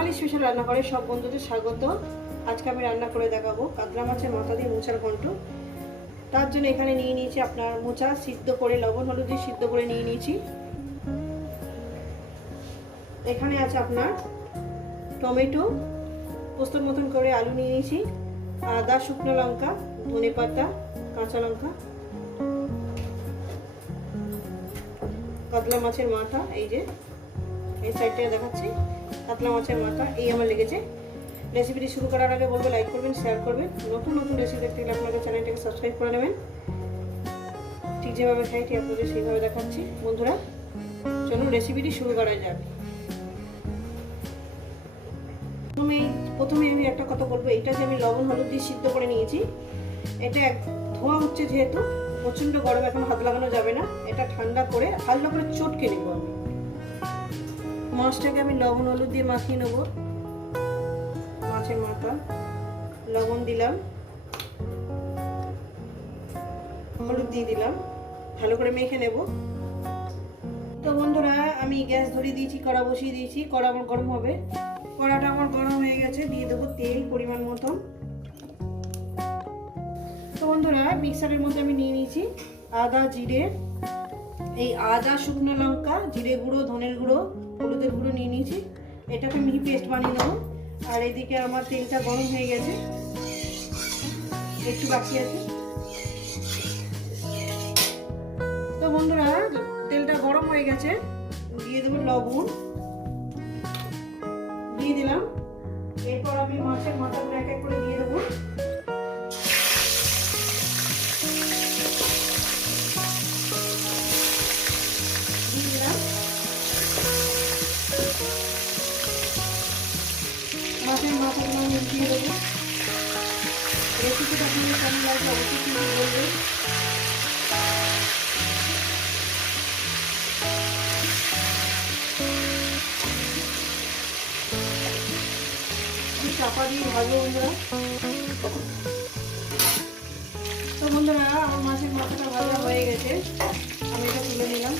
বাঙালি special রান্না করে সব বন্ধুদের স্বাগত। আজকে আমি রান্না করে দেখাবো কাতলা মাছের মাথা দিয়ে মোচার ঘন্ট। তার জন্য এখানে নিয়ে নিয়েছি আপনার মোচা, সিদ্ধ করে লবণ, হলুদ দিয়ে সিদ্ধ করে নিয়ে নিয়েছি। এখানে আছে আপনার টমেটো, পোস্তর মতন করে আলু নিয়ে নিয়েছি, আদা, শুকনো লঙ্কা, ধনে পাতা, কাঁচা লঙ্কা। কাতলা মাছের মাথা, এই যে, এই সাইডটা দেখাচ্ছি। কাতলা মাছের মাথা, এই আমার লেগেছে। রেসিপিটি শুরু করার আগে বলব লাইক করবেন শেয়ার করবেন। নতুন নতুন রেসিপি দেখতে গেলে আপনাদের চ্যানেলটাকে সাবস্ক্রাইব করে নেবেন। ঠিক যেভাবে খাই, ঠিক আপনাদের সেইভাবে দেখাচ্ছি। বন্ধুরা, চলুন রেসিপিটি শুরু করা যাক। প্রথমে প্রথমে আমি একটা কথা বলব, এটা যে আমি লবণ, হলুদ দিয়ে সিদ্ধ করে নিয়েছি, এটা ধোঁয়া হচ্ছে যেহেতু, প্রচণ্ড গরম, এখন হাত লাগানো যাবে না। এটা ঠান্ডা করে হালকা করে চটকে নেব আমি। মাছটাকে আমি লবণ হলুদ দিয়ে মাখিয়ে নেব। মাছের মাথা। লবণ দিলাম। হলুদ দিয়ে দিলাম। ভালো করে মেখে নেব। তো বন্ধুরা, আমি গ্যাস ধরিয়ে দিয়েছি, কড়া বসিয়ে দিয়েছি। কড়া আমার গরম হবে। কড়াটা আমার গরম হয়ে গেছে। দিয়ে দেবো তেল পরিমাণ মতন তো বন্ধুরা, মিক্সারের মধ্যে আমি নিয়ে নিয়েছি আদা, জিরে এই আদা, শুকনো লঙ্কা, জিরে গুঁড়ো, ধনের গুঁড়ো, হলুদের গুঁড়ো নিয়ে নিয়েছি। এটাকে মিহি পেস্ট বানিয়ে নেব। আর এদিকে আমার তেলটা গরম হয়ে গেছে। একটু বাকি আছে। তো বন্ধুরা, তেলটা গরম হয়ে গেছে। দিয়ে দেবো লবণ। দিয়ে দিলাম। এরপর আমি মাছের মাথাগুলো এক এক করে দিয়ে দেবো। আপনাদের কেমন লাগবে অবশ্যই কিন্তু বলবেন দিয়ে তো বন্ধুরা আমার মাছের মাথাটা ভাজা হয়ে গেছে আমি এটা তুলে নিলাম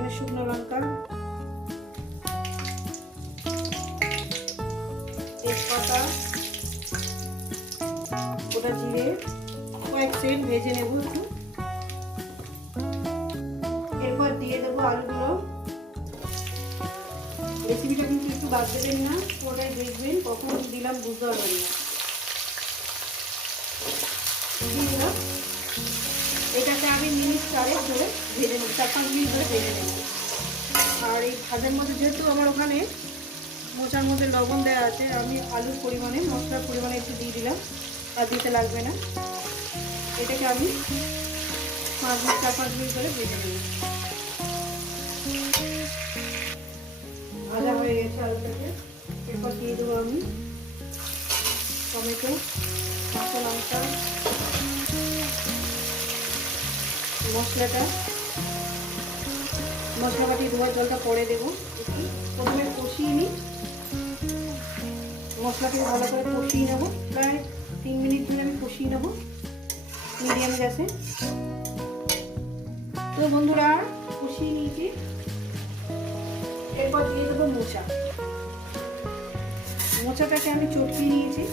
এখানে শুকনো লঙ্কা। তেজপাতা। ওটা জিরে। কয়েক সেকেন্ড ভেজে নেব একটু। এরপর দিয়ে দেবো আলুগুলো। রেসিপিটা কিন্তু একটু বাদ দেবেন না ওটাই দেখবেন, কখন দিলাম বুঝতে পারবেন না। দিয়ে দিলাম। মিনিট চারেক ধরে ভেজে নেব চার পাঁচ মিনিট ধরে ভেজে নেব আর এই ভাজের মধ্যে যেহেতু আমার ওখানে মোচার মধ্যে লবণ দেওয়া আছে, আমি আলুর পরিমাণে, মশলার পরিমাণে একটু দিয়ে দিলাম, আর দিতে লাগবে না। এটাকে আমি পাঁচ মিনিট, চার পাঁচ মিনিট ধরে ভেজে নেব ভাজা হয়ে গেছে আলুটাকে। এরপর দিয়ে দেবো আমি টমেটো, কাঁচা লঙ্কা মশলাটা। মশলা বাটি ধোয়ার জলটা পরে দেবো। প্রথমে কষিয়ে নিই। মশলাকে ভালো করে কষিয়ে নেব। প্রায় তিন মিনিট ধরে আমি কষিয়ে নেব। মিডিয়াম গ্যাসে। তো বন্ধুরা, কষিয়ে নিয়েছি। এরপর দিয়ে দেবো মোচা। মোচাটাকে আমি চটকিয়ে নিয়েছি।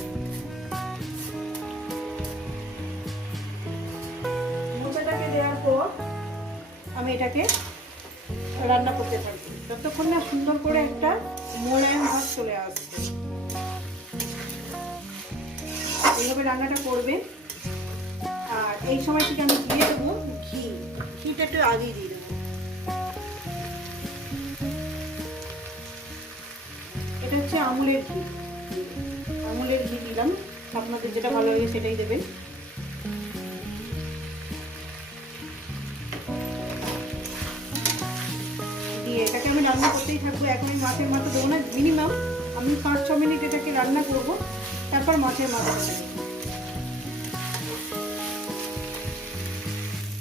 আমি এটাকে রান্না করতে পারি যতক্ষণ না সুন্দর করে একটা মোলায়েম ভাত চলে আসবে। এইভাবে রান্নাটা করবে আর এই সময় থেকে আমি দিয়ে দেবো ঘি। ঘিটা একটু আগেই দিয়ে দেবো। এটা হচ্ছে আমুলের ঘি। আমুলের ঘি দিলাম। আপনাদের যেটা ভালো লাগে সেটাই দেবেন। আমি রান্না করতেই থাকব। এখন আমি মাছের মাথা দেবো না মিনিমাম আমি পাঁচ, ছ মিনিট এটাকে রান্না করব, তারপর মাছের মাথা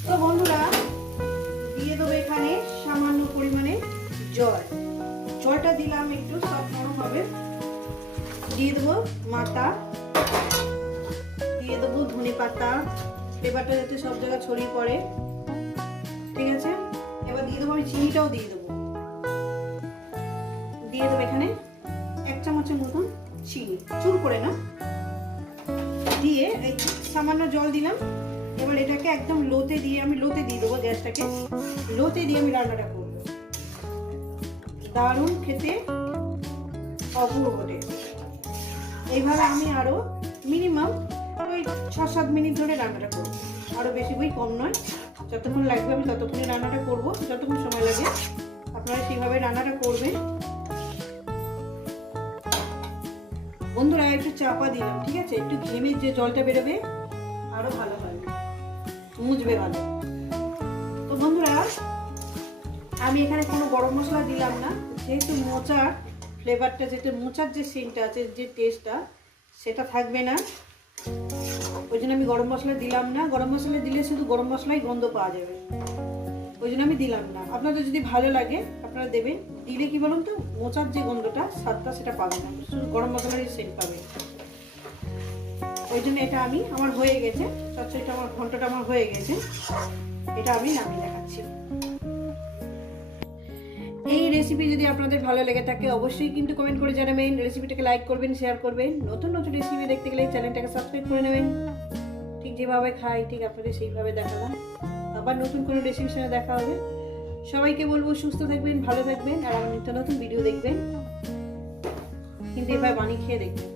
তো বন্ধুরা, দিয়ে দেবো এখানে সামান্য পরিমাণে জল। জলটা দিলাম একটু, সব নরম হবে। দিয়ে দেবো মাথা, দিয়ে দেবো ধনে পাতা ফ্লেভারটা যাতে সব জায়গায় ছড়িয়ে পড়ে। ঠিক আছে? এবার দিয়ে দেবো আমি চিনিটাও দিয়ে দেবো। দিয়ে দেবো এখানে এক চামচের মতন চিনি। চুর করে না। দিয়ে এই সামান্য জল দিলাম। এবার এটাকে একদম লোতে দিয়ে আমি লোতে দিয়ে দেবো গ্যাসটাকে। লোতে দিয়ে আমি রান্নাটা করব। দারুণ খেতে অপূর্ব এইভাবে আমি আরও মিনিমাম ওই ছ সাত মিনিট ধরে রান্নাটা করব। আরও বেশি বই কম নয়। যতক্ষণ লাগবে আমি ততক্ষণে রান্নাটা করব। যতক্ষণ সময় লাগে আপনারা সেইভাবে রান্নাটা করবেন। বন্ধুরা, একটু চাপা দিলাম, ঠিক আছে? একটু ঘেমে যে জলটা বেরোবে, আরও ভালো হবে। মুজবে ভালো। তো বন্ধুরা, আমি এখানে কোনো গরম মশলা দিলাম না। যেহেতু মোচার ফ্লেভারটা যেটা মোচার যে সিনটা আছে, যে টেস্টটা সেটা থাকবে না। ওই জন্য আমি গরম মশলা দিলাম না। গরম মশলা দিলে শুধু গরম মশলাই গন্ধ পাওয়া যাবে। ওই জন্য আমি দিলাম না। আপনাদের যদি ভালো লাগে আপনারা দেবেন। দিলে কি বলুন তো, মোচার যে গন্ধটা, স্বাদটা সেটা পাবেন। না শুধু গরম মশলারই সেন্ট পাবে ওই জন্য এটা আমি, আমার হয়ে গেছে। চচ্চড়িটা আমার ঘন্টাটা আমার হয়ে গেছে। এটা আমি নামিয়ে দেখাচ্ছি। এই রেসিপি যদি আপনাদের ভালো লেগে থাকে, অবশ্যই কিন্তু কমেন্ট করে জানাবেন। রেসিপিটাকে লাইক করবেন শেয়ার করবেন। নতুন নতুন রেসিপি দেখতে গেলে চ্যানেলটাকে সাবস্ক্রাইব করে নেবেন। ঠিক যেভাবে খাই, ঠিক আপনাদের সেইভাবে দেখালাম। আবার নতুন কোনো রেসিপির সঙ্গে দেখা হবে। সবাইকে বলব সুস্থ থাকবেন, ভালো থাকবেন, আর আমার নিত্য নতুন ভিডিও দেখবেন। কিন্তু এবার বানিয়ে খেয়ে দেখবেন।